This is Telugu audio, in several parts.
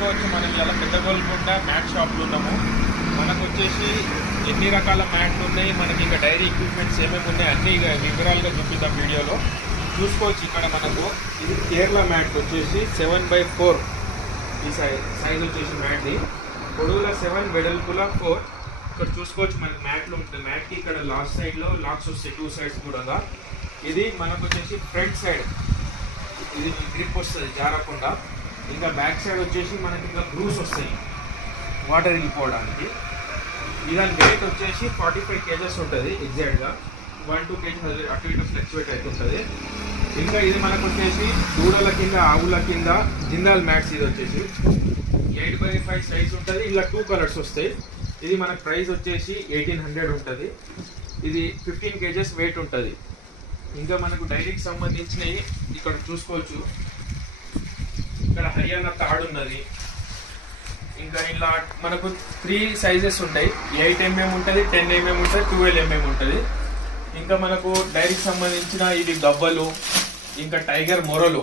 చూసుకోవచ్చు మనం ఇలా పెద్ద గోల్కొండ మ్యాట్ షాప్లో ఉన్నాము. మనకు వచ్చేసి ఎన్ని రకాల మ్యాట్లు ఉన్నాయి, మనకి ఇంకా డైరీ ఎక్విప్మెంట్స్ ఏమేమి ఉన్నాయి అన్నీ ఇక వివరాలుగా చూపిద్దాం వీడియోలో. చూసుకోవచ్చు ఇక్కడ మనకు ఇది కేరళ మ్యాట్ వచ్చేసి 7x4 ఈ సైజ్ వచ్చేసి మ్యాట్ది. పొడవుల 7, వెడల్పుల 4. ఇక్కడ చూసుకోవచ్చు మనకి మ్యాట్లు ఉంటుంది. మ్యాట్కి ఇక్కడ లాస్ట్ సైడ్లో లాక్స్ వస్తాయి 2 సైడ్స్ కూడా. ఇది మనకు వచ్చేసి ఫ్రంట్ సైడ్, ఇది గ్రిప్ వస్తుంది జారకుండా. ఇంకా బ్యాక్ సైడ్ వచ్చేసి మనకి ఇంకా గ్రూస్ వస్తాయి వాటర్ వెళ్ళిపోవడానికి. ఇదాని వెయిట్ వచ్చేసి 45 kgs ఉంటుంది ఎగ్జాక్ట్గా. 1-2 kgs అటు ఇటు ఫ్లక్చువేట్ అవుతుంటుంది. ఇంకా ఇది మనకు వచ్చేసి దూడల కింద ఆవుల కింద జిందాల్ మ్యాట్స్. ఇది వచ్చేసి 8x5 సైజ్ ఉంటుంది. ఇలా 2 కలర్స్ వస్తాయి. ఇది మనకు ప్రైస్ వచ్చేసి 1800 ఉంటుంది. ఇది 15 kgs వెయిట్ ఉంటుంది. ఇంకా మనకు డైరీకి సంబంధించినవి ఇక్కడ చూసుకోవచ్చు. ఇక్కడ హర్యానా తాడు ఉన్నది. ఇంకా ఇలా మనకు 3 సైజెస్ ఉంటాయి. 8 mm ఉంటుంది, 10 mm ఉంటుంది, 12 mm ఉంటుంది. ఇంకా మనకు డైరీకి సంబంధించిన ఇది గవ్వలు, ఇంకా టైగర్ మొరలు.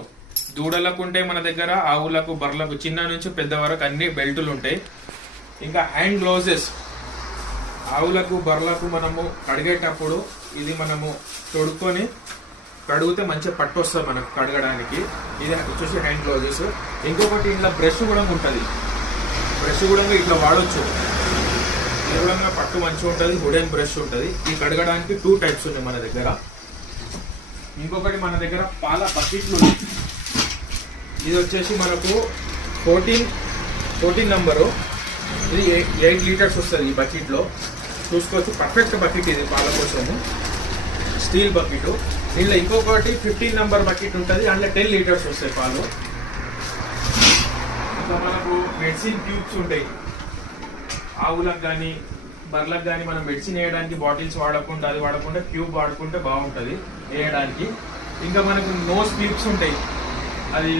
దూడలకు ఉంటాయి మన దగ్గర, ఆవులకు బర్రెలకు చిన్న నుంచి పెద్ద వరకు అన్ని బెల్టులు ఉంటాయి. ఇంకా హ్యాండ్ గ్లౌజెస్, ఆవులకు బర్రెలకు మనము కడిగేటప్పుడు ఇది మనము తొడుక్కొని కడిగితే మంచిగా పట్టు వస్తుంది మనకు కడగడానికి. ఇది వచ్చేసి హ్యాండ్ గ్లౌజెస్. ఇంకొకటి ఇట్లా బ్రష్ కూడా ఉంటుంది. బ్రష్ కూడా ఇట్లా వాడచ్చు. ఇది కూడా పట్టు మంచిగా ఉంటుంది, వుడెన్ బ్రష్ ఉంటుంది. ఈ కడగడానికి 2 టైప్స్ ఉన్నాయి మన దగ్గర. ఇంకొకటి మన దగ్గర పాల బకెట్లు ఉన్నాయి. ఇది వచ్చేసి మనకు 14 నంబరు. ఇది 8 లీటర్స్ వస్తుంది ఈ బకెట్లో. చూసుకోవచ్చు పర్ఫెక్ట్ బకెట్ ఇది పాల కోసము, స్టీల్ బకెట్. దీనిలో ఇంకొకటి 15 నంబర్ బకెట్ ఉంటుంది, అందులో 10 లీటర్స్ వస్తాయి పాలు. ఇంకా మనకు మెడిసిన్ ట్యూబ్స్ ఉంటాయి. ఆవులకు కానీ బర్రెలకు కానీ మనం మెడిసిన్ వేయడానికి బాటిల్స్ వాడకుండా అది వాడకుండా ట్యూబ్ వాడుకుంటే బాగుంటుంది వేయడానికి. ఇంకా మనకు నోస్ క్లిప్స్ ఉంటాయి. అది